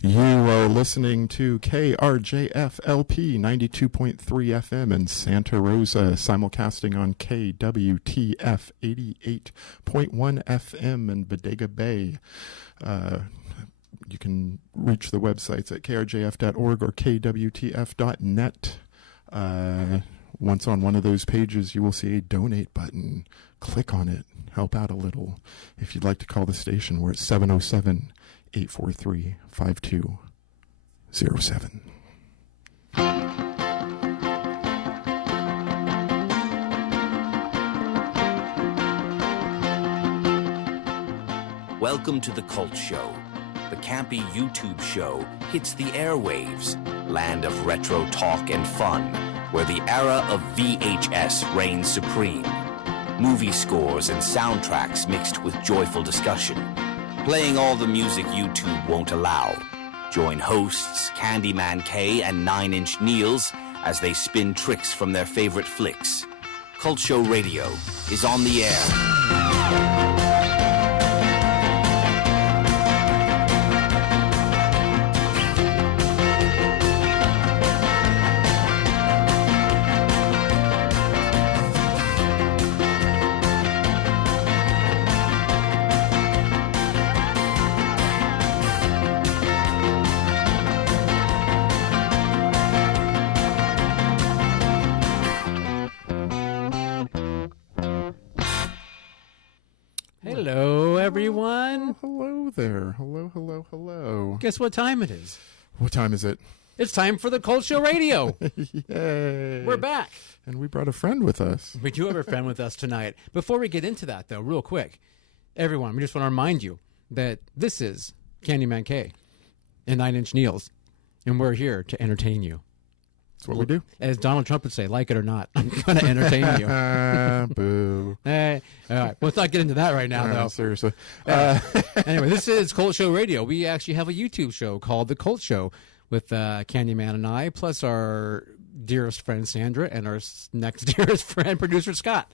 You are listening to KRJFLP 92.3 FM in Santa Rosa, simulcasting on KWTF 88.1 FM in Bodega Bay. You can reach the websites at krjf.org or kwtf.net. Once on one of those pages, you will see a donate button. Click on it. Help out a little. If you'd like to call the station, we're at 707-843-5207. Welcome to the Cult Show. The campy YouTube show hits the airwaves, land of retro talk and fun, where the era of VHS reigns supreme. Movie scores and soundtracks mixed with joyful discussion, playing all the music YouTube won't allow. Join hosts Candyman K and 9-Inch Neils as they spin tricks from their favorite flicks. Cult Show Radio is on the air. Hello, everyone. Hello there. Hello, hello, hello. Guess what time it is? What time is it? It's time for the Cult Show Radio. Yay. We're back. And we brought a friend with us. We do have a friend with us tonight. Before we get into that, though, real quick, everyone, we just want to remind you that this is Candyman K and 9-Inch Neils, and we're here to entertain you. That's what we do. As Donald Trump would say, like it or not, I'm going to entertain you. Boo. Hey, all right. Let's not get into that right now, though. Seriously. Anyway, this is Cult Show Radio. We actually have a YouTube show called The Cult Show with Candyman and I, plus our dearest friend Sandra and our next dearest friend, producer Scott.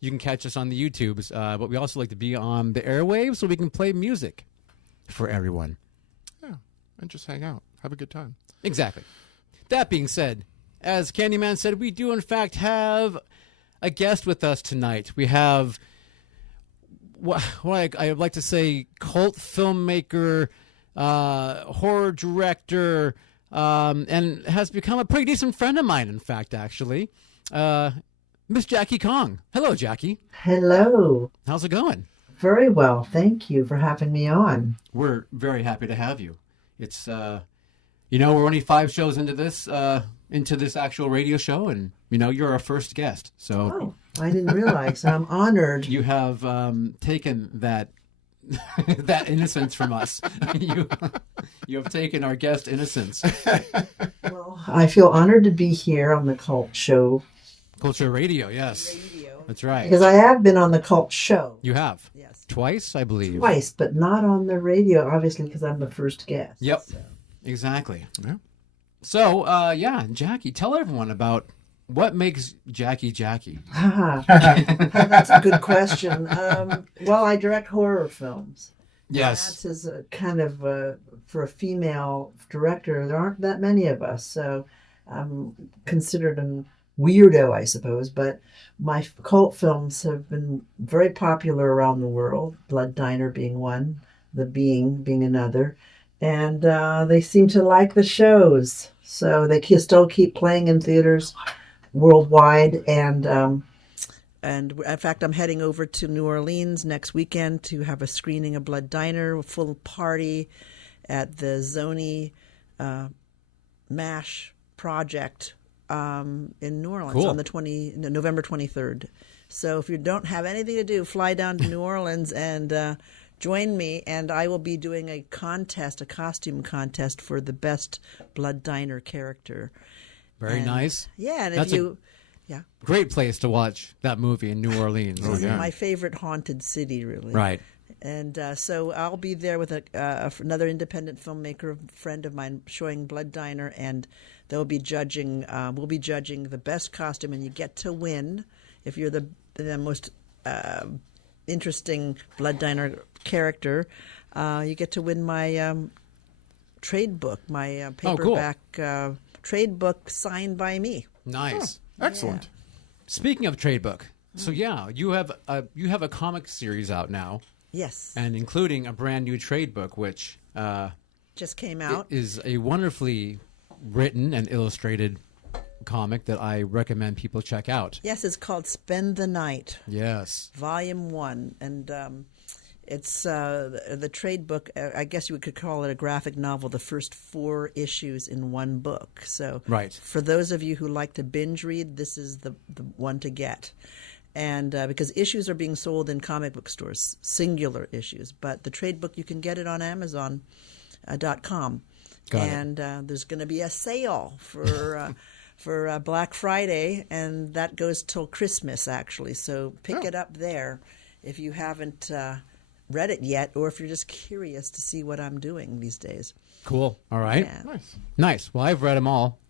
You can catch us on the YouTubes, but we also like to be on the airwaves so we can play music for everyone. Yeah, and just hang out. Have a good time. Exactly. That being said, as Candyman said, we do in fact have a guest with us tonight. We have what I would like to say cult filmmaker, horror director, and has become a pretty decent friend of mine, in fact, actually. Miss Jackie Kong. Hello, Jackie. Hello. How's it going? Very well. Thank you for having me on. We're very happy to have you. It's, we're only 5 shows into this actual radio show, and, you're our first guest. So I didn't realize. I'm honored. You have taken that that innocence from us. You have taken our guest innocence. Well, I feel honored to be here on the Cult Show. Culture Radio, yes. That's right. Because I have been on the Cult Show. You have? Yes. Twice, I believe. Twice, but not on the radio, obviously, because I'm the first guest. Yep. So. Exactly. Yeah. So, Jackie, tell everyone about what makes Jackie Jackie. That's a good question. Well, I direct horror films. Yes. That is a kind of, for a female director, there aren't that many of us. So I'm considered a weirdo, I suppose. But my cult films have been very popular around the world, Blood Diner being one, The Being being another. And they seem to like the shows. So they still keep playing in theaters worldwide. And in fact, I'm heading over to New Orleans next weekend to have a screening of Blood Diner, a full party at the Zony MASH project in New Orleans cool. on November 23rd. So if you don't have anything to do, fly down to New Orleans and join me, and I will be doing a costume contest for the best Blood Diner character. Very nice. Yeah, and That's great place to watch that movie in New Orleans. It's my favorite haunted city, really. Right. And so I'll be there with another independent filmmaker, a friend of mine, showing Blood Diner, and they'll be judging. We'll be judging the best costume, and you get to win if you're the most interesting Blood Diner character. You get to win my trade book, my Oh, cool. paperback trade book signed by me. Nice. Excellent. Speaking of trade book, so yeah, you have a comic series out now, Yes, and including a brand new trade book, which just came out. is a wonderfully written and illustrated comic that I recommend people check out. Yes, it's called Spend the Night, Yes. Volume 1, and it's the trade book. I guess you could call it a graphic novel. The first 4 issues in one book. So, Right. for those of you who like to binge read, this is the one to get. And because issues are being sold in comic book stores, singular issues, but the trade book you can get it on Amazon.com. Got it. And there's going to be a sale for. For Black Friday, and that goes till Christmas, actually. So pick it up there if you haven't read it yet, or if you're just curious to see what I'm doing these days. Cool. All right. Yeah. Nice. Nice. Well, I've read them all.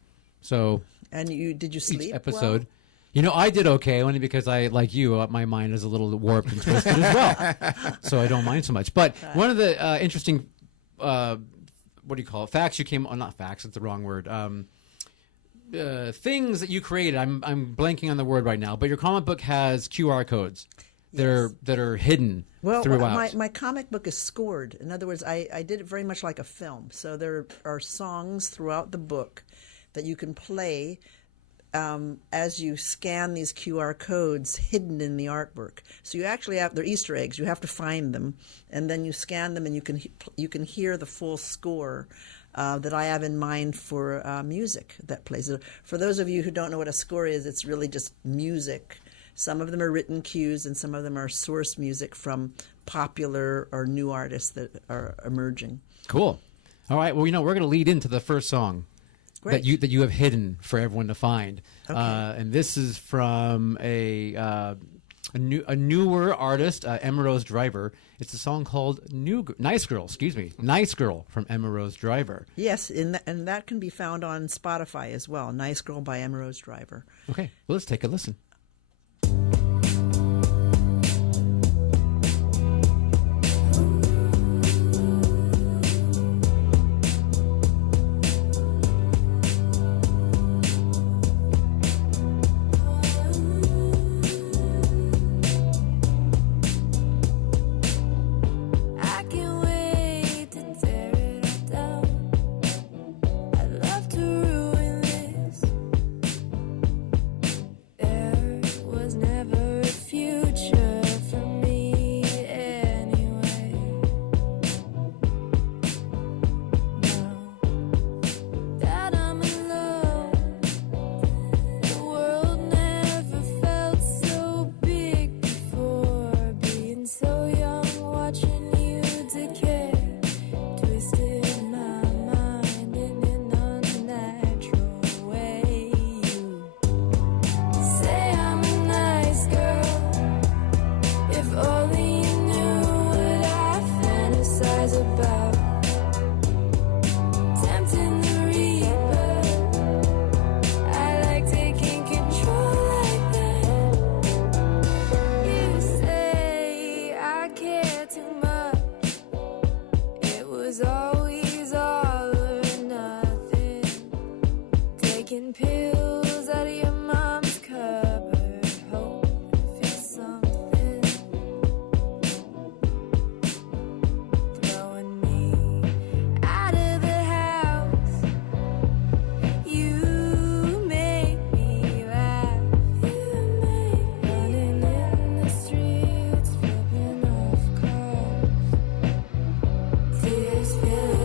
So And did you sleep each episode. well? You know, I did okay, only because I, like you, my mind is a little warped and twisted as well. So I don't mind so much. But one of the interesting, what do you call it? Facts you came on, not facts, it's the wrong word. Things that you created. I'm blanking on the word right now, but your comic book has QR codes that are hidden Well, throughout. my comic book is scored. In other words, I did it very much like a film. So there are songs throughout the book that you can play as you scan these QR codes hidden in the artwork. So you actually have, they're Easter eggs. You have to find them, and then you scan them, and you can hear the full score that I have in mind for music that plays. For those of you who don't know what a score is, it's really just music. Some of them are written cues, and some of them are source music from popular or new artists that are emerging. Cool. All right. Well, we're going to lead into the first song Great. that you have hidden for everyone to find. Okay. And this is from a newer artist, Emma Rose Driver. It's a song called Nice Girl. Nice Girl from Emma Rose Driver. Yes, and that can be found on Spotify as well. Nice Girl by Emma Rose Driver. Okay. Well, let's take a listen. I can't wait to tear it all down. I'd love to ruin this. There was never a future for me anyway. Now that I'm in love, the world never felt so big before. Being so young, watching you decay, twisted my mind in an unnatural way. You say I'm a nice girl. If only you knew what I fantasize about. Tempting the reaper. I like taking control like that. You say I care too much. It was always all or nothing. Taking pills out of your mom's cupboard, hoping for something. Throwing me out of the house. You make me laugh. You make me running in the streets, flipping off cars. Tears fill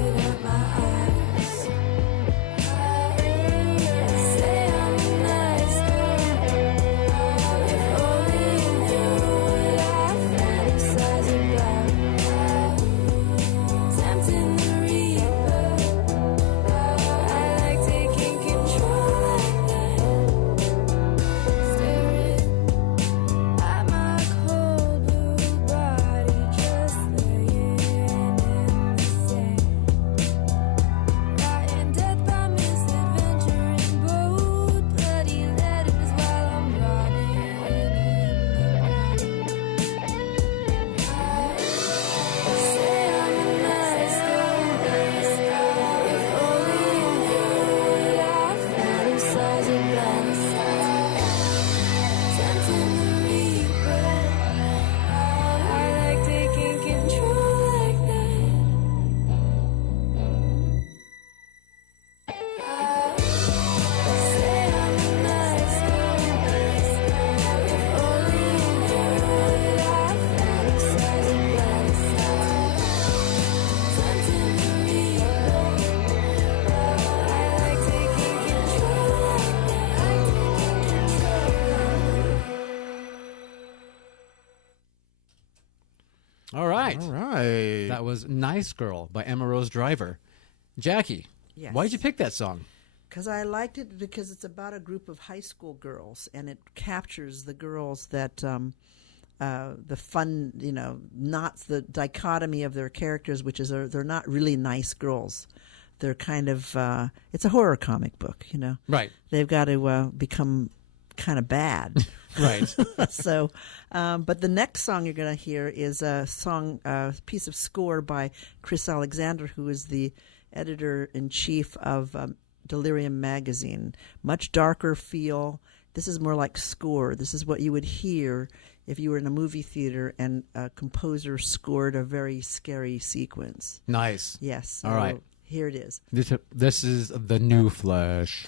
right. All right. That was Nice Girl by Emma Rose Driver. Jackie, Yes. why did you pick that song? Because I liked it because it's about a group of high school girls, and it captures the girls that the fun, not the dichotomy of their characters, which is they're not really nice girls. They're kind of it's a horror comic book, Right. They've got to become kind of bad. Right. So, but the next song you're going to hear is a piece of score by Chris Alexander, who is the editor-in-chief of Delirium magazine. Much darker feel. This is more like score. This is what you would hear if you were in a movie theater and a composer scored a very scary sequence. Nice. Yes. All right. Here it is. This is The New Flesh.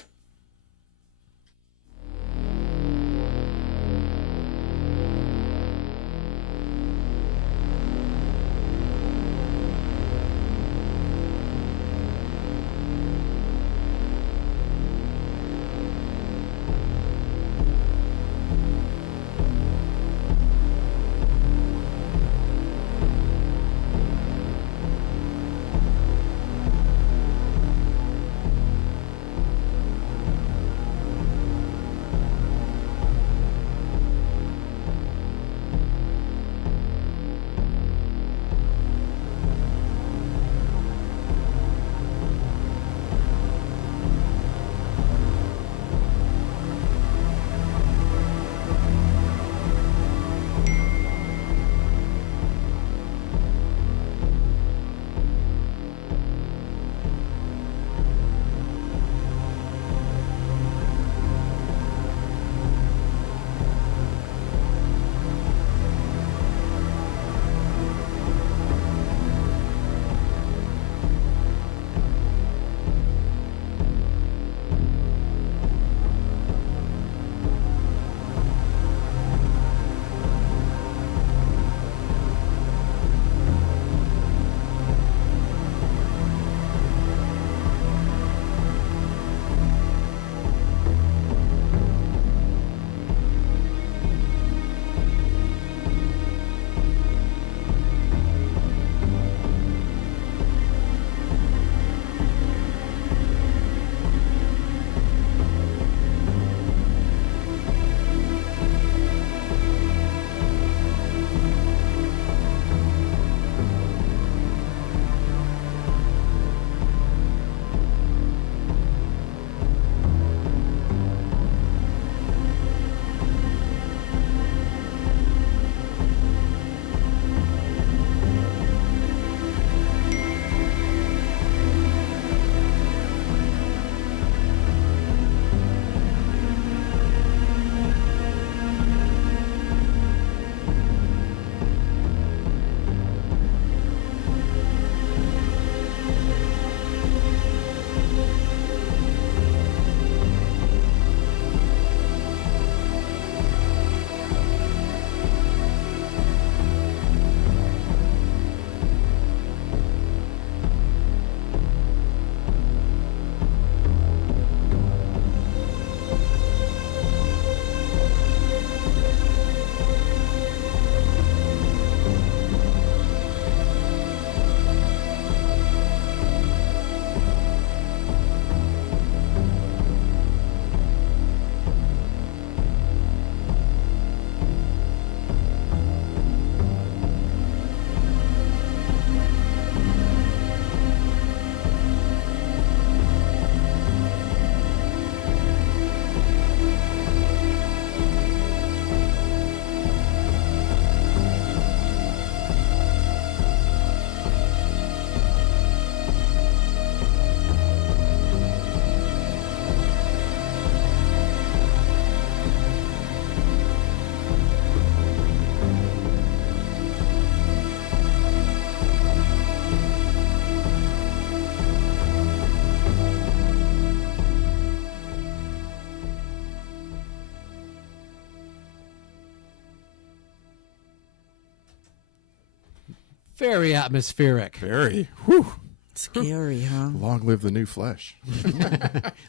Very atmospheric. Very. Whew. Scary, huh? Long live the new flesh.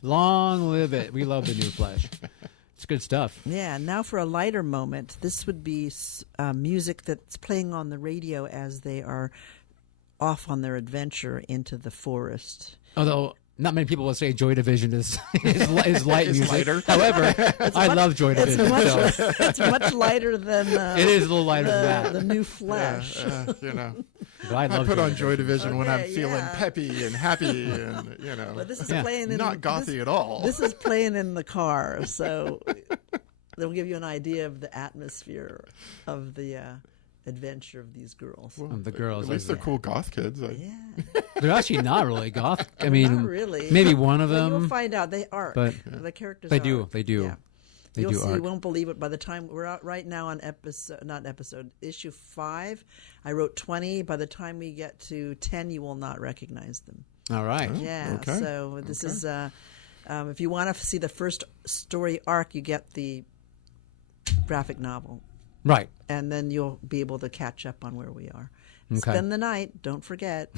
Long live it. We love The New Flesh. It's good stuff. Yeah, now for a lighter moment, this would be music that's playing on the radio as they are off on their adventure into the forest. Although not many people will say Joy Division is light music. lighter. However, I love Joy Division. So It's much lighter than it is a little lighter than that. the new Flash. You know, But I I love put Joy on Division. Joy Division when I'm Okay, feeling yeah. peppy and happy, and you know, But this is Yeah. playing in not gothy at all. This is playing in the car, so they'll give you an idea of the atmosphere of the adventure of these girls. Of the girls. At least they're cool goth kids. Yeah, They're actually not really goth. I mean, not really. maybe one of Well, you'll them. find out they are. but The characters. they are. do. They do. Yeah. They You'll do see. You arc. won't believe it. By the time we're out right now on issue 5, I wrote 20. By the time we get to 10, you will not recognize them. All right. Yeah. okay. So this is if you want to see the first story arc, you get the graphic novel, Right. and then you'll be able to catch up on where we are. Okay. Spend the night. Don't forget.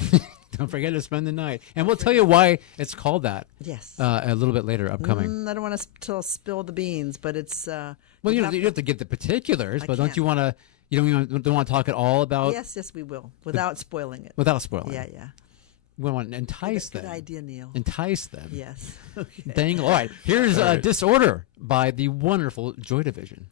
Don't forget to spend the night. And we'll tell you why it's called that Yes. a little bit later, upcoming. I don't want to spill the beans, but it's. Well, you don't have to get the particulars, I but don't can't. you want to? You don't want to talk at all about Yes, we will, without spoiling it. without spoiling. Yeah. We want to entice Good them. idea, Neil. Entice them. Yes. Okay. Dangle. All right. Here's All right. Disorder by the wonderful Joy Division.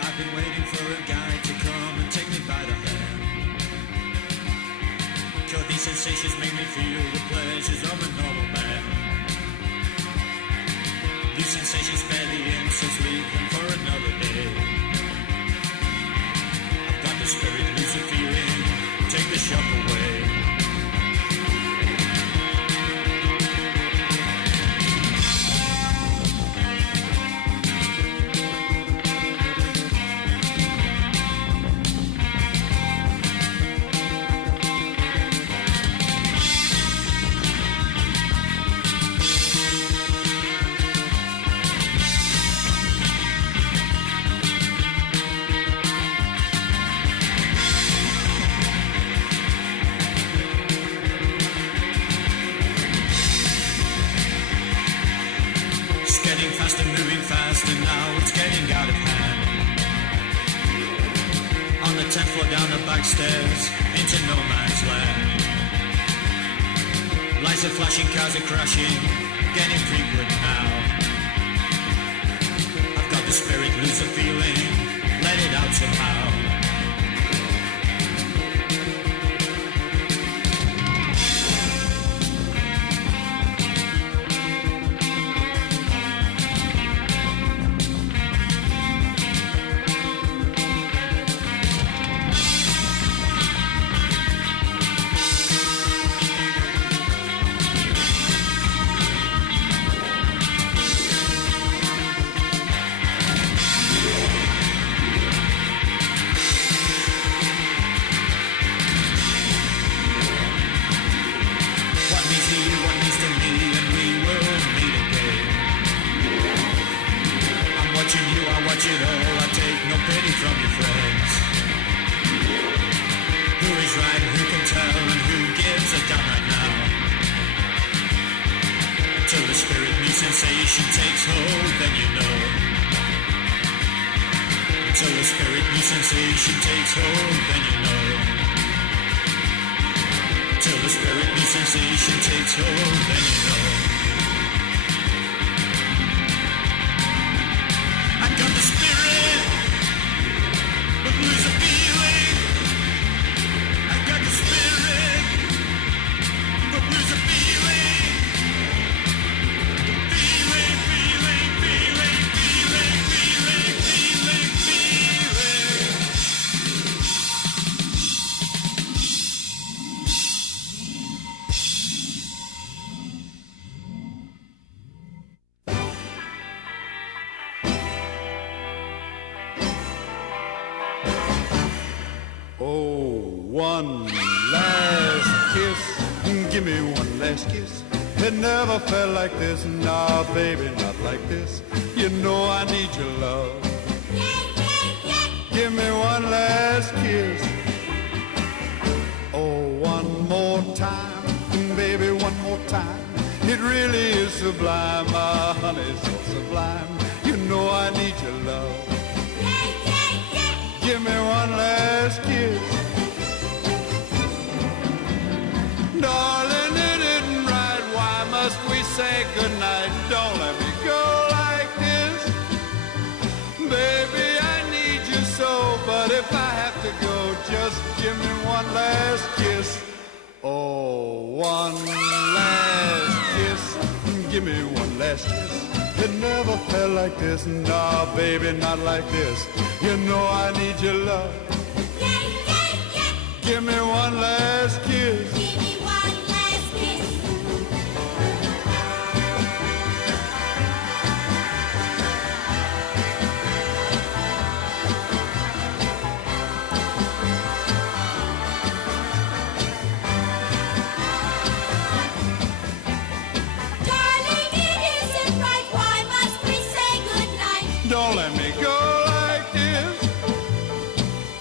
I've been waiting for a guy to come and take me by the hand. 'Cause these sensations make me feel the pleasures of a normal man. These sensations spare the incense sleeping for another day. I've got the spirit, lose the feeling, take the shock away. It's getting faster, moving faster now, it's getting out of hand. On the 10th floor down the back stairs, into no man's land. Lights are flashing, cars are crashing, getting frequent now. I've got the spirit, lose the feeling, let it out somehow. What means to you, what means to me, and we will meet again. I'm watching you, I watch it all, I take no pity from your friends. Who is right, who can tell, and who gives a damn right now? Till the spirit new sensation takes hold, then you know. Till the spirit new sensation takes hold, then you know. Till the spirit new sensation takes hold, then you know. I got the spirit, but lose the feeling. I got the spirit, but lose the feeling. Feeling, feeling, feeling, feeling, feeling, feeling, feeling. one last kiss. Give me one last kiss. It never felt like this. Nah, baby, not like this. You know I need your love. Give me one last kiss. Oh, one more time, baby, one more time. It really is sublime, my honey, so sublime. You know I need your love. Give me one last kiss. Darling, it isn't right. Why must we say goodnight? Don't let me go like this. Baby, I need you so, but if I have to go, just give me one last kiss. Oh, one last kiss. Give me one last kiss. It never felt like this. Nah, baby, not like this. You know I need your love. Give me one last kiss. Give me one last kiss. Darling, it isn't right. Why must we say goodnight? Don't let me go like this.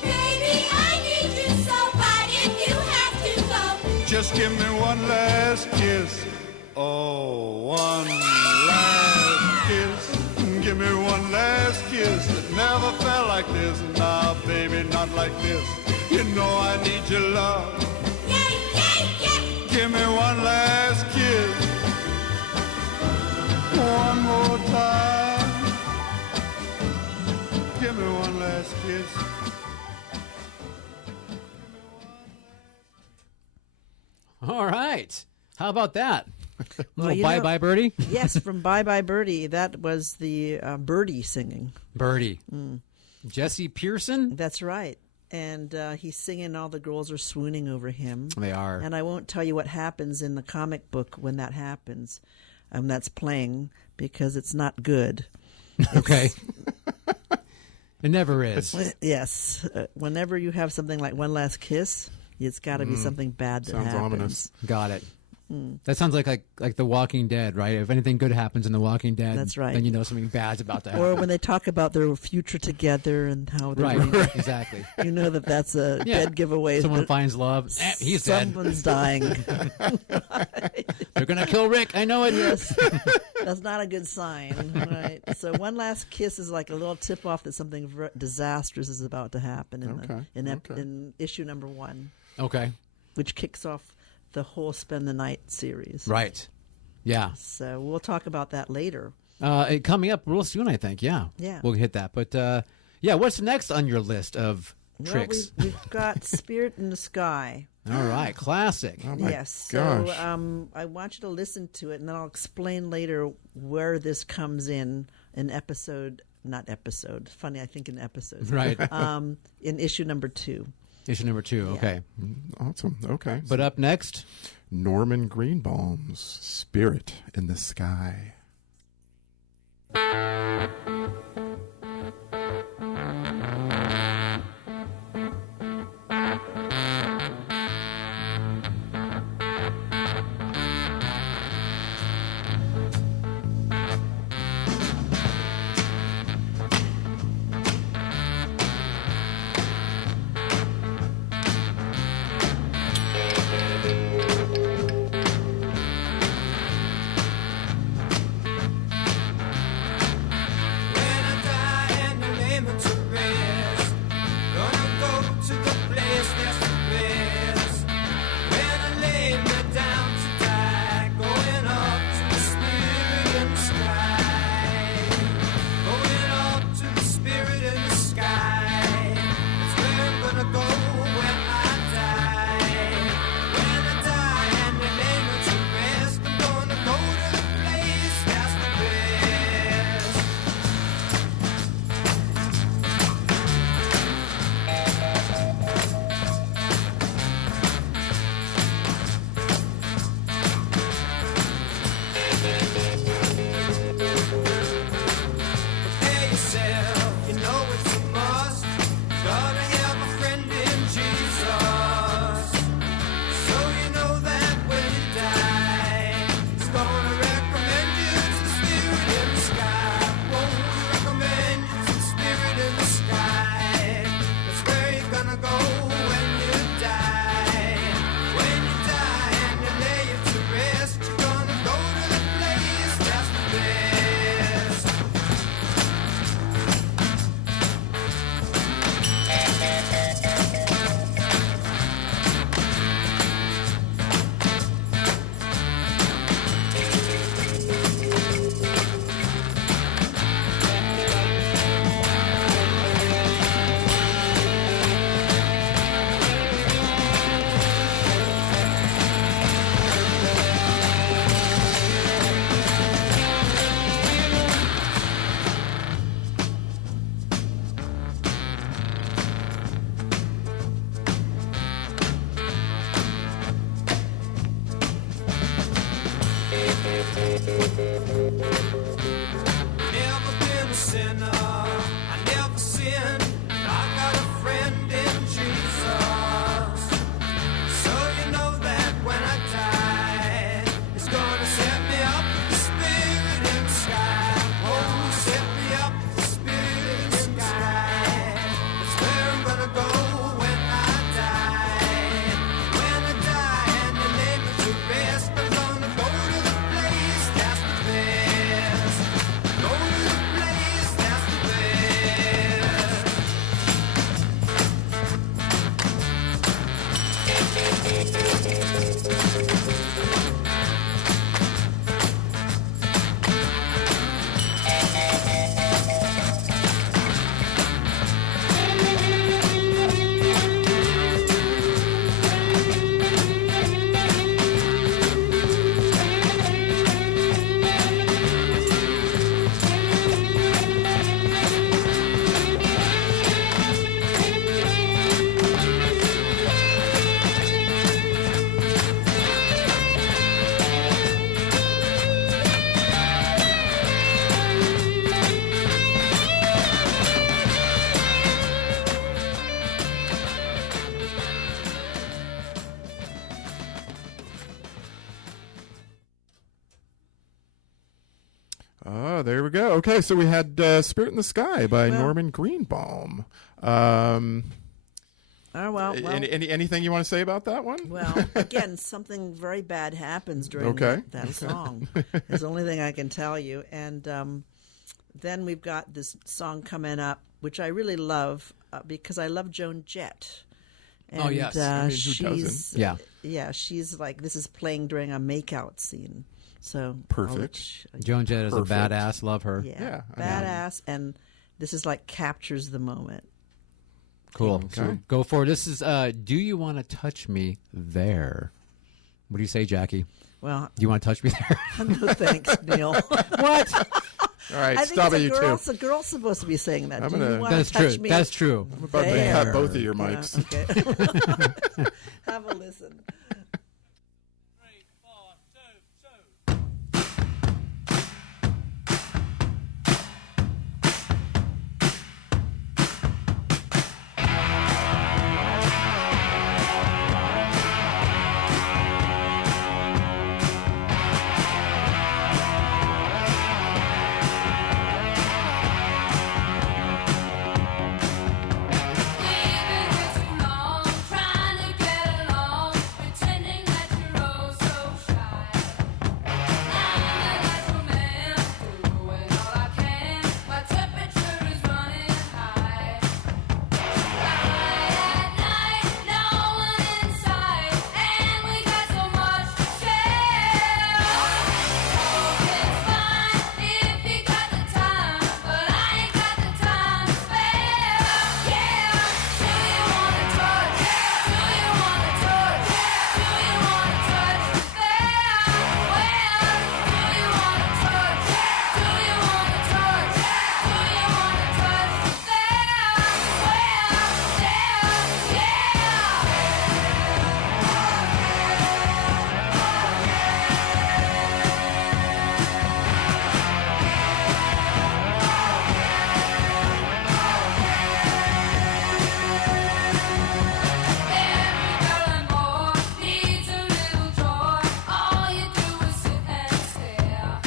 Baby, I need you so, but if you have to go, Just give me one last kiss. Oh, one last kiss. Give me one last kiss. It never felt like this. Nah, baby, not like this. You know I need your love. Give me one last kiss. One more time. Give me one last kiss. All right. How about that? Well, Little you Bye know- Bye Birdie? Yes, from Bye Bye Birdie. That was the birdie singing. Birdie. Jesse Pearson? That's right. And he's singing, all the girls are swooning over him. They are. And I won't tell you what happens in the comic book when that happens. That's playing, because it's not good. Okay. It never is. Yes. Whenever you have something like One Last Kiss, it's got to be something bad that Sounds happens. ominous. Got it. That sounds like The Walking Dead, right? If anything good happens in The Walking Dead, That's right. then you know something bad's about to happen. Or when they talk about their future together and how they're Right, exactly. you know that's a Yeah. dead giveaway. Someone that finds love. He's dead. Someone's dying. They're going to kill Rick. I know it. Yes. That's not a good sign. Right. So One Last Kiss is like a little tip off that something disastrous is about to happen in issue number 1, Okay. which kicks off the whole Spend the Night series. Right. Yeah. So we'll talk about that later. Coming up real soon, I think. Yeah. Yeah. We'll hit that. But, yeah, what's next on your list of tricks? Well, we've got Spirit in the Sky. All right. Classic. Oh my Yes. gosh. So I want you to listen to it, and then I'll explain later where this comes in episode, not episode. Funny, I think in episodes. Right. In issue number 2. Issue number 2. Okay. Awesome. Okay. But up next, Norman Greenbaum's Spirit in the Sky. Oh, there we go. Okay, so we had Spirit in the Sky by Well- Norman Greenbaum. Oh, well. Anything you want to say about that one? Well, again, something very bad happens during Okay. that song. It's the only thing I can tell you. And then we've got this song coming up, which I really love because I love Joan Jett. And, Oh, yes. I mean, who she's doesn't? Yeah. yeah, she's like this is playing during a makeout scene. So Perfect. Joan Jett is a Perfect. badass. Love her. Yeah, I mean- badass, and this is like captures the moment. Cool. Okay. So go for it. This is Do You Want to Touch Me There? What do you say, Jackie? Well, Do you want to touch me there? no thanks, Neil. What? All right, I think stop it's it, you two. a girl's supposed to be saying that. I'm Do gonna- you want to That's touch true. me? That's true. I'm about to There. cut both of your Yeah, mics. okay. Have a listen. Trying to get along, pretending that you're oh so shy. I'm a natural man, doing all I can. My temperature is running high. At night, no one in sight, and we got so much to share. It's fine if you got the time, but I ain't got the time to spare. Yeah, do you wanna touch? Do you wanna touch? Do you wanna touch me there? Well, do you wanna touch? Do you wanna touch? Do you wanna touch me there? Well, there, yeah. Every girl and boy needs a little joy. All you do is sit and stare.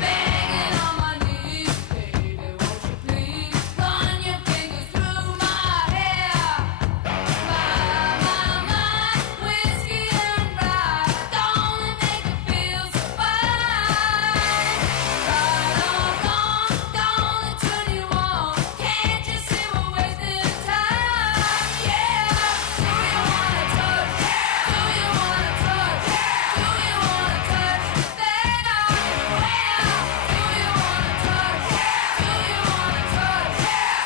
Begging on my knees, baby, won't you please run your fingers through my hair? My, whiskey and rye, don't it make you feel so fine? Right or wrong, don't it turn you on? Can't you see we're wasting time? Yeah, do you wanna touch? Do you wanna touch? Do you wanna touch me there? Well, do you wanna touch? Do you wanna touch?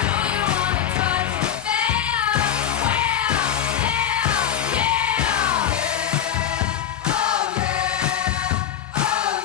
Do you wanna touch me there? Well, yeah. Oh yeah. Oh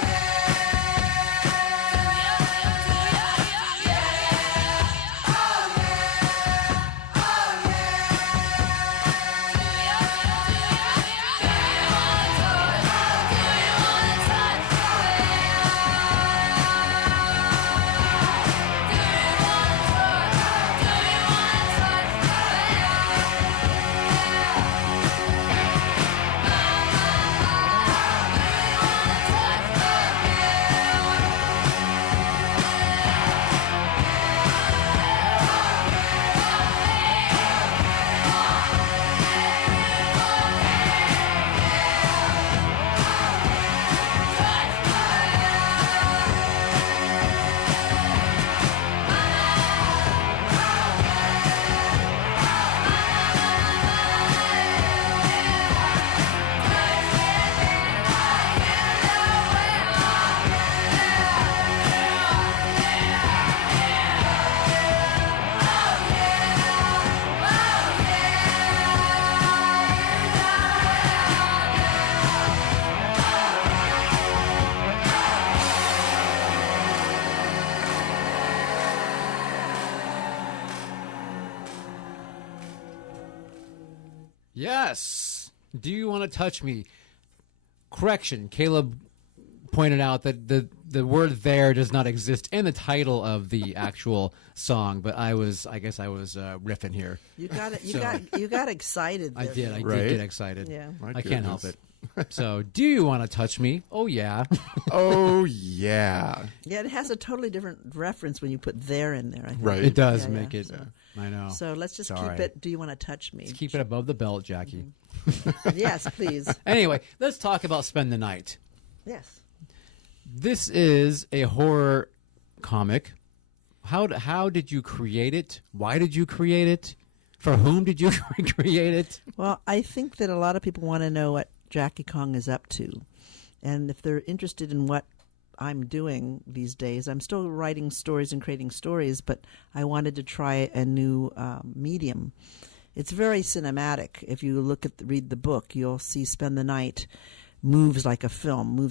Yes. Do you want to touch me? Correction. Caleb pointed out that the word "there" does not exist in the title of the actual song, but I guess I was riffing here. You got it. So- You got excited. I there, did. I Neil. Right. did get excited. Yeah. My I can't help goodness. it. So, do you want to touch me? Oh, yeah. Oh, yeah. Yeah, it has a totally different reference when you put there in there, I think. Right. It does Yeah, make yeah. it. I know. So let's just Sorry. keep it. Do you want to touch me? Let's keep it above the belt, Jackie. Yes, please. Anyway, let's talk about Spend the Night. Yes. This is a horror comic. How did you create it? Why did you create it? For whom did you create it? Well, I think that a lot of people want to know what Jackie Kong is up to. And if they're interested in what I'm doing these days, I'm still writing stories and creating stories, but I wanted to try a new medium. It's very cinematic. If you read the book, you'll see Spend the Night moves like a film,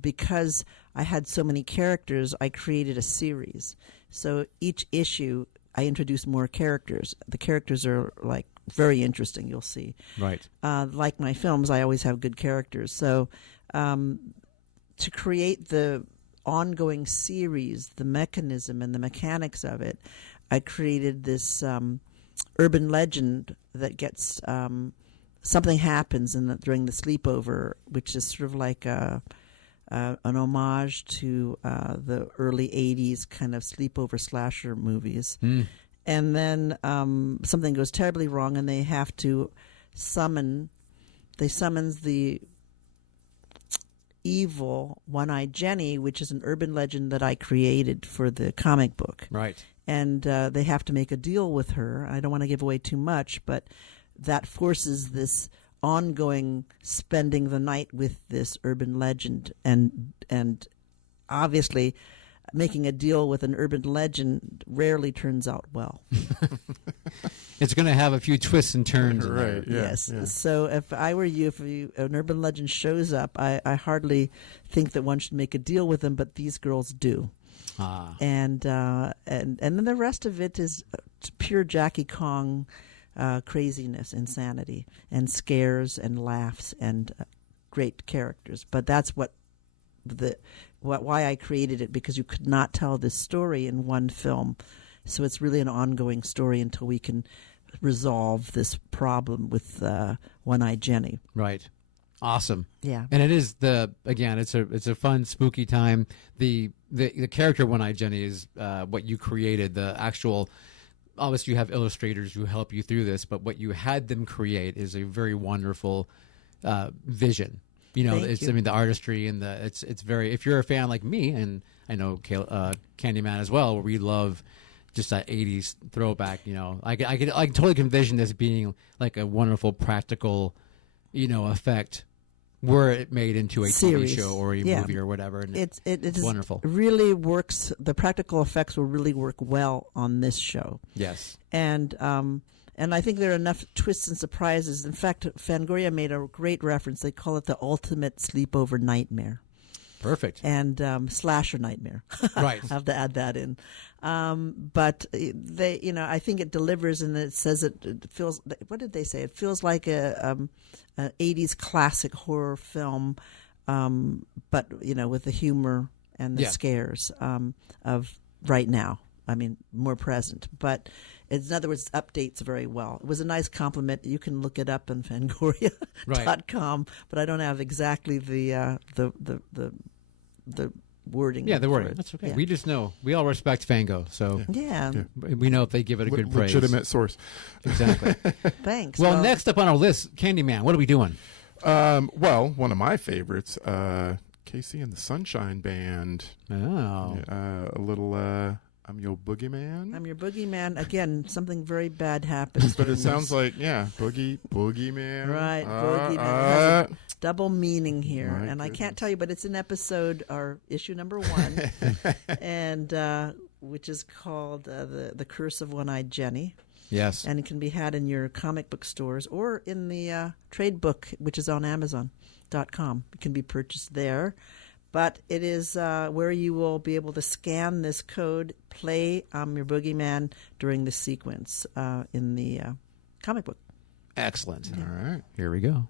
because I had so many characters, I created a series. So each issue, I introduced more characters. The characters are like very interesting, you'll see. Right. Like my films, I always have good characters. So to create the ongoing series, the mechanism and the mechanics of it, I created this urban legend that gets something happens during the sleepover, which is sort of like an homage to the early 80s kind of sleepover slasher movies. And then something goes terribly wrong, and they have to summons the evil One-Eyed Jenny, which is an urban legend that I created for the comic book. Right. And they have to make a deal with her. I don't want to give away too much, but that forces this ongoing spending the night with this urban legend, and obviously making a deal with an urban legend rarely turns out well. It's going to have a few twists and turns. in there. Right. Yeah, Yes. yeah. So if I were you, an urban legend shows up, I hardly think that one should make a deal with them, but these girls do. Ah. And then the rest of it is pure Jackie Kong craziness, insanity, and scares and laughs and great characters. But that's why I created it, because you could not tell this story in one film. So it's really an ongoing story until we can resolve this problem with One-Eyed Jenny. Right. Awesome. Yeah. And it is it's a fun, spooky time. The character One-Eyed Jenny is what you created. The actual, obviously you have illustrators who help you through this, but what you had them create is a very wonderful vision. You know, Thank you. I mean, the artistry and it's very. If you're a fan like me, and I know Candyman as well, where we love just that '80s throwback. You know, I can totally envision this being like a wonderful practical, effect, were it made into a Series. TV show or a Yeah. movie or whatever. And It is wonderful. Really works. The practical effects will really work well on this show. Yes. And I think there are enough twists and surprises. In fact, Fangoria made a great reference. They call it the ultimate sleepover nightmare Perfect. and slasher nightmare. Right. I have to add that in. But they, I think it delivers, and it says it feels. What did they say? It feels like a 80s classic horror film, but with the humor and the Yeah. scares of right now. I mean, more present, but in other words, updates very well. It was a nice compliment. You can look it up on Fangoria.com, but I don't have exactly the wording. Yeah, the for wording. it. That's okay. Yeah. We just know. We all respect Fango, so Yeah. we know if they give it a good praise. Legitimate source. Exactly. Thanks. Well, next up on our list, Candyman. What are we doing? Well, one of my favorites, Casey and the Sunshine Band. Oh. A little, I'm your boogeyman. I'm your boogeyman. Again, something very bad happens. But it sounds like, boogeyman. Right, boogeyman. It has a double meaning here. My And I can't goodness. tell you, but it's in episode or issue number 1, and which is called the Curse of One-Eyed Jenny. Yes. And it can be had in your comic book stores or in the trade book, which is on Amazon.com. It can be purchased there. But it is where you will be able to scan this code, play your boogeyman during the sequence in the comic book. Excellent. All right. Here we go.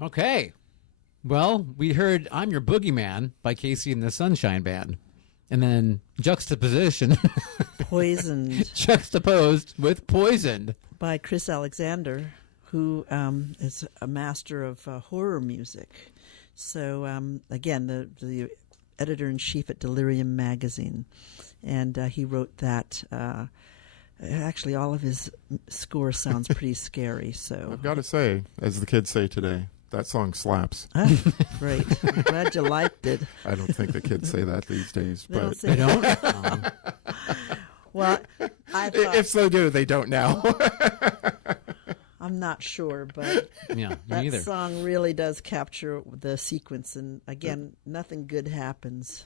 Okay. Well, we heard I'm Your Boogeyman by Casey and the Sunshine Band. And then juxtaposition, Poisoned juxtaposed with Poisoned. by Chris Alexander, who is a master of horror music. So, again, the editor-in-chief at Delirium Magazine. And he wrote that. Actually, all of his score sounds pretty scary. So I've got to say, as the kids say today, that song slaps. Great. I'm glad you liked it. I don't think the kids say that these days, They don't but say They don't? Well, I thought, if they do, they don't now. I'm not sure, but Yeah, me that neither. song really does capture the sequence. And again, nothing good happens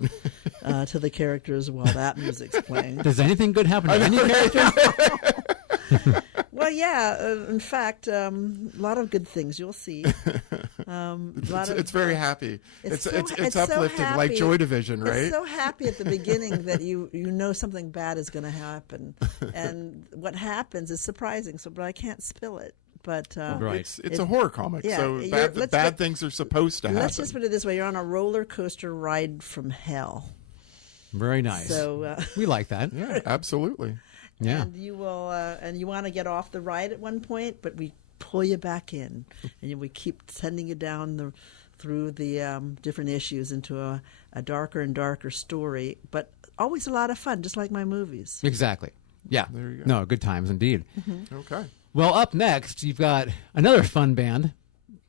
to the characters while that music's playing. Does anything good happen to any character? Well, yeah. In fact, a lot of good things you'll see. It's very happy. It's so uplifting, like happy. Joy Division, right? It's so happy at the beginning that you know something bad is going to happen, and what happens is surprising. So, but I can't spill it. But Right. It's a horror comic, yeah, so let's bad get- things are supposed to happen. let's just put it this way: you're on a roller coaster ride from hell. Very nice. So We like that. Yeah, absolutely. Yeah. and you will, and you want to get off the ride at one point, but we pull you back in, and we keep sending you down through the different issues into a darker and darker story, but always a lot of fun, just like my movies. Exactly. Yeah. There you go. No, good times indeed. Okay. Well, up next, you've got another fun band,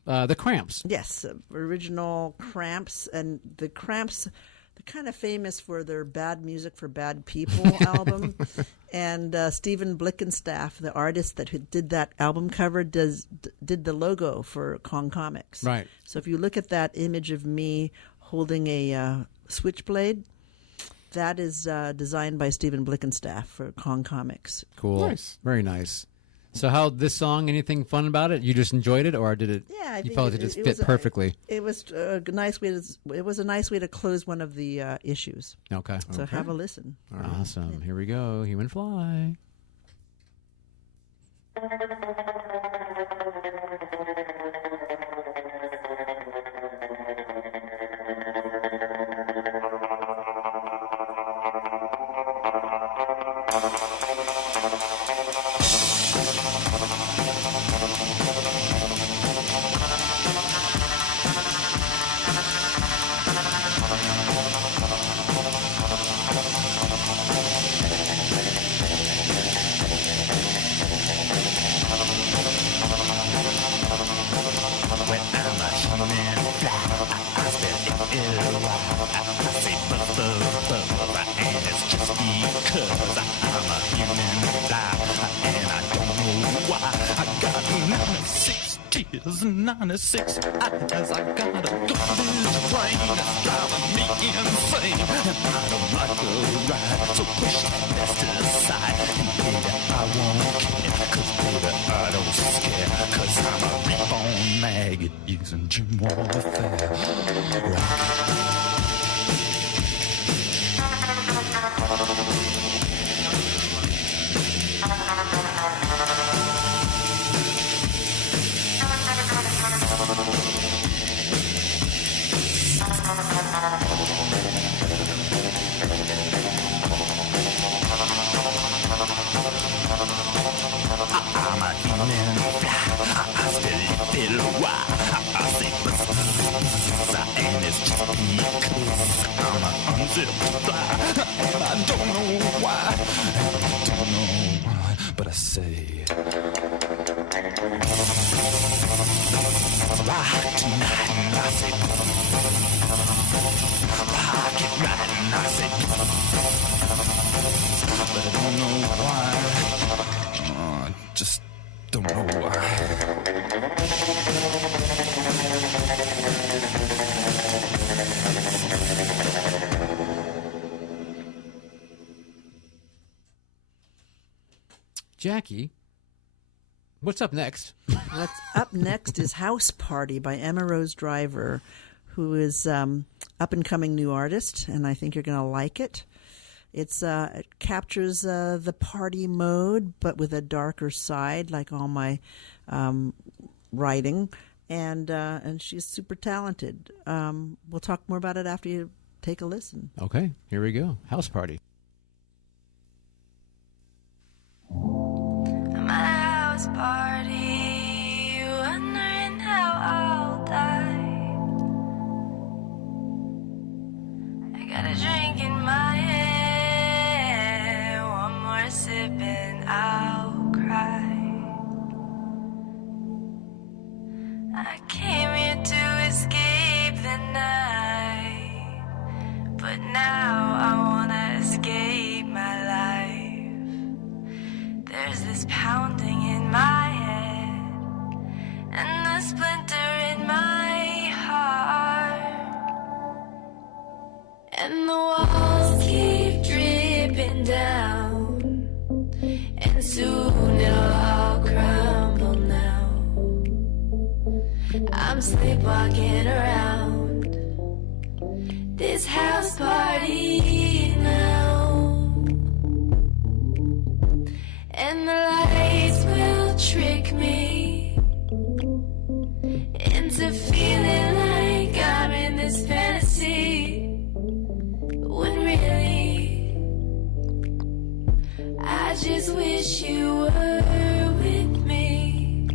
the Cramps. Yes, original Cramps, and the Cramps, they're kind of famous for their Bad Music for Bad People album. And Stephen Blickenstaff, the artist that did that album cover, did the logo for Kong Comics. Right. So if you look at that image of me holding a switchblade, that is designed by Stephen Blickenstaff for Kong Comics. Cool. Nice. Very nice. So how this song, anything fun about it? You just enjoyed it, or did it? Yeah, I you think felt it just fit perfectly. It was a nice way. It was a nice way to close one of the issues. Okay. So have a listen. Awesome. Here we go. Human Fly. When I'm a human fly, I spell L-Y. I say buzz, and it's just because I'm a human fly, and I don't know why. I got 96 tears and 96 eyes. I got a garbage brain that's driving me insane, and I don't like the ride, so push that mess to the side. And baby, I won't care, 'cause baby, I don't scare, 'cause I'm a reborn maggot using gym warfare. I'm a human fly, I still feel why. I say buzz, and it's just because I'm a unzipped fly, and I don't know why. I don't know why, but I say rock tonight, and I say rock it right, and I say, but I don't know why. Just don't know why. Jackie, what's up next? What's up next is House Party by Emma Rose Driver, who is up and coming new artist, and I think you're going to like it. It captures the party mode, but with a darker side, like all my writing, and she's super talented. We'll talk more about it after you take a listen. Okay, here we go. House Party. I'm at a house party, wondering how I'll die. I got a drink in my hand, one more sip and I'll cry. I came here to escape the night, but now I wanna escape my life. There's this pounding in my head and the splinter in my heart, and the walls keep dripping down, and soon it'll all crumble now. I'm sleepwalking around this house party now, and the lights will trick me into feeling like I'm in this fantasy, when really I just wish you were with me.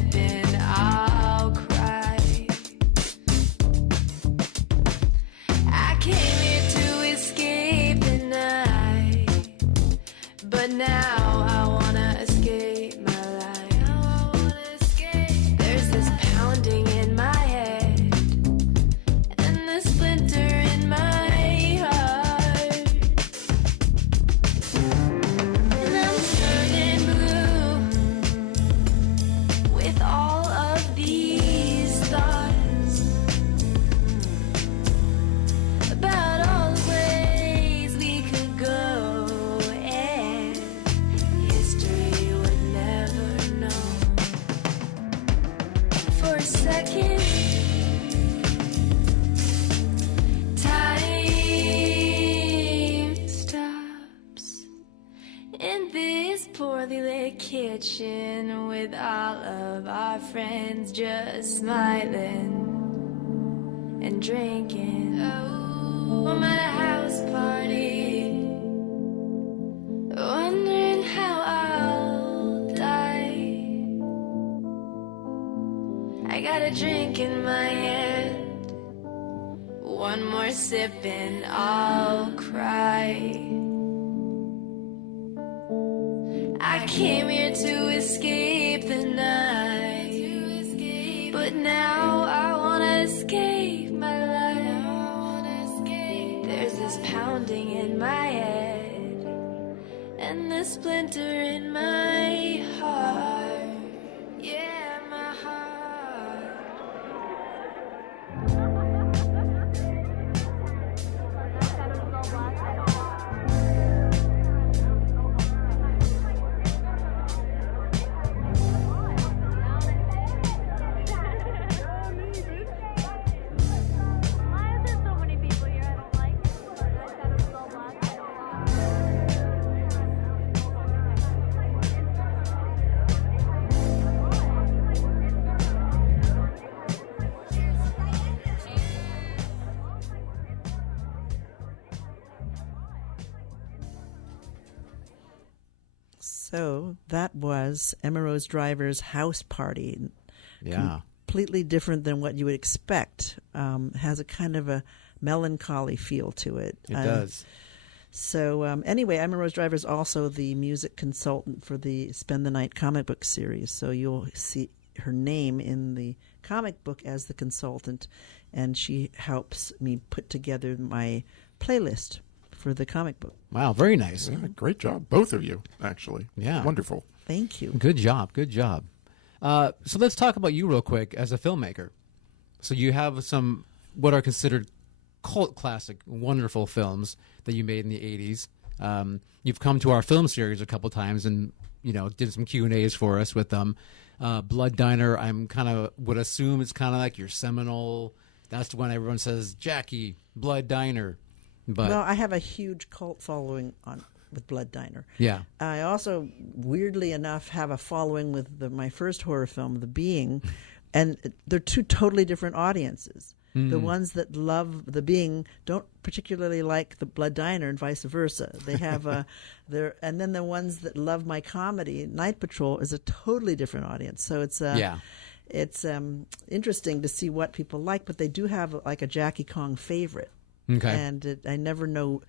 sipping, I'll cry. I came here to escape the night, but now I wanna escape my life. There's this pounding in my head and the splinter in my heart, and I'm turning blue with all of these thoughts about all the ways we could go, and history would never know. For a second, time stops in this poorly lit kitchen with all of our friends just smiling and drinking. I'm at a house party, wondering how I'll die. I got a drink in my hand, one more sip and I'll cry. I came here to escape the night, but now I wanna escape my life. There's this pounding in my head and the splinter in my heart. Yeah, my heart. So that was Emma Rose Driver's House Party. Yeah. Completely different than what you would expect. Has a kind of a melancholy feel to it. It does. So anyway, Emma Rose Driver is also the music consultant for the Spend the Night comic book series. So you'll see her name in the comic book as the consultant, and she helps me put together my playlist for the comic book. Wow, very nice. Yeah, great job, both of you, actually. Yeah. Wonderful. Thank you. Good job. Good job. So let's talk about you real quick as a filmmaker. So you have some what are considered cult classic, wonderful films that you made in the 80s. You've come to our film series a couple times and, did some Q&As for us with them. Blood Diner, I'm kind of would assume it's kind of like your seminal. That's when everyone says, Jackie, Blood Diner. But Well, I have a huge cult following with Blood Diner. yeah. I also, weirdly enough, have a following with my first horror film, The Being, and they're two totally different audiences. The ones that love The Being don't particularly like the Blood Diner, and vice versa. They have and then the ones that love my comedy, Night Patrol, is a totally different audience. So it's it's interesting to see what people like, but they do have like a Jackie Kong favorite. Okay. And I never know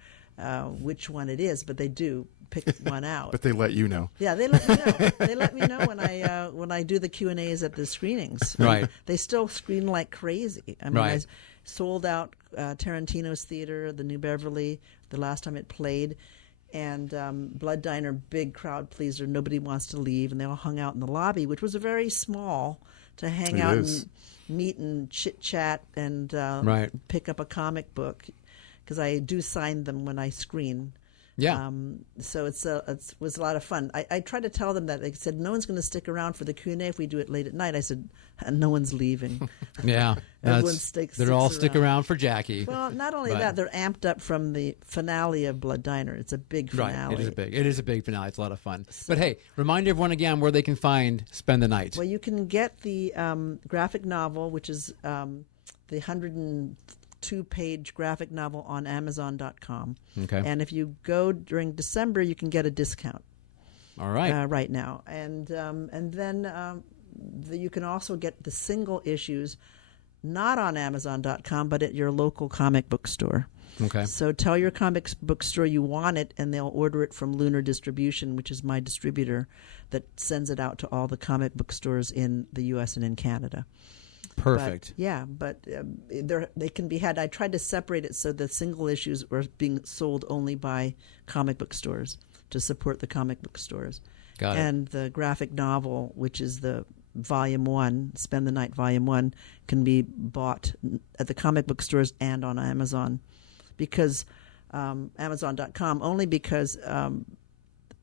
which one it is, but they do pick one out. But they let you know. Yeah, they let me know. They let me know when I do the Q&As at the screenings. Right. They still screen like crazy. I mean, Right. I sold out Tarantino's theater, the New Beverly, the last time it played, and Blood Diner, big crowd pleaser. Nobody wants to leave, and they all hung out in the lobby, which was very small to hang It out is. and meet and chit chat and Right. pick up a comic book, because I do sign them when I screen. Yeah. So it was a lot of fun. I tried to tell them that. They said, no one's going to stick around for the Q&A if we do it late at night. I said, no one's leaving. Yeah. Everyone That's- sticks they're all around. stick around for Jackie. Well, not only But- that, they're amped up from the finale of Blood Diner. It's a big finale. Right. It is a big finale. It's a lot of fun. But hey, remind everyone again where they can find Spend the Night. Well, you can get the graphic novel, which is the 102-page graphic novel on Amazon.com. Okay. And if you go during December, you can get a discount All right. right now. And then you can also get the single issues not on Amazon.com, but at your local comic book store. Okay. So tell your comic book store you want it, and they'll order it from Lunar Distribution, which is my distributor that sends it out to all the comic book stores in the U.S. and in Canada. Perfect. But they can be had. I tried to separate it so the single issues were being sold only by comic book stores to support the comic book stores. Got it. And the graphic novel, which is the Volume 1, Spend the Night Volume 1, can be bought at the comic book stores and on Amazon. Because Amazon.com, only because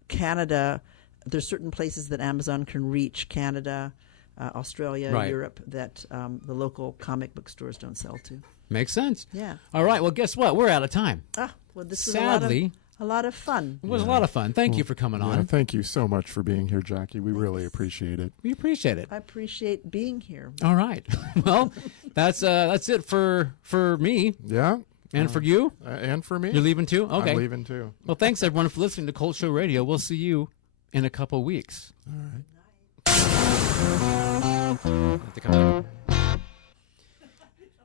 Canada, there's certain places that Amazon can reach, Canada, Australia, Right. Europe, that the local comic book stores don't sell to. Makes sense. Yeah. All right. Well, guess what? We're out of time. Well, this was Sadly. a lot of fun. It was a lot of fun. Thank you for coming Yeah, on. thank you so much for being here, Jackie. We really appreciate it. We appreciate it. I appreciate being here. All right. Well, that's it for me Yeah. and for you. And for me. You're leaving too? Okay. I'm leaving too. Well, thanks everyone for listening to Cult Show Radio. We'll see you in a couple weeks. All right. Have to come back.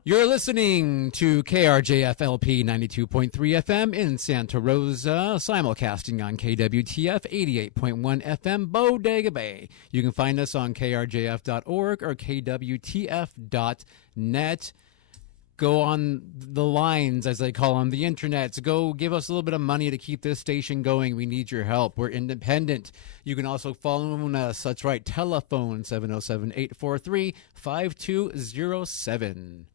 You're listening to KRJFLP 92.3 FM in Santa Rosa, simulcasting on KWTF 88.1 FM, Bodega Bay. You can find us on krjf.org or kwtf.net. Go on the lines, as they call them, the internets. Go give us a little bit of money to keep this station going. We need your help. We're independent. You can also phone us. That's right, telephone 707-843-5207.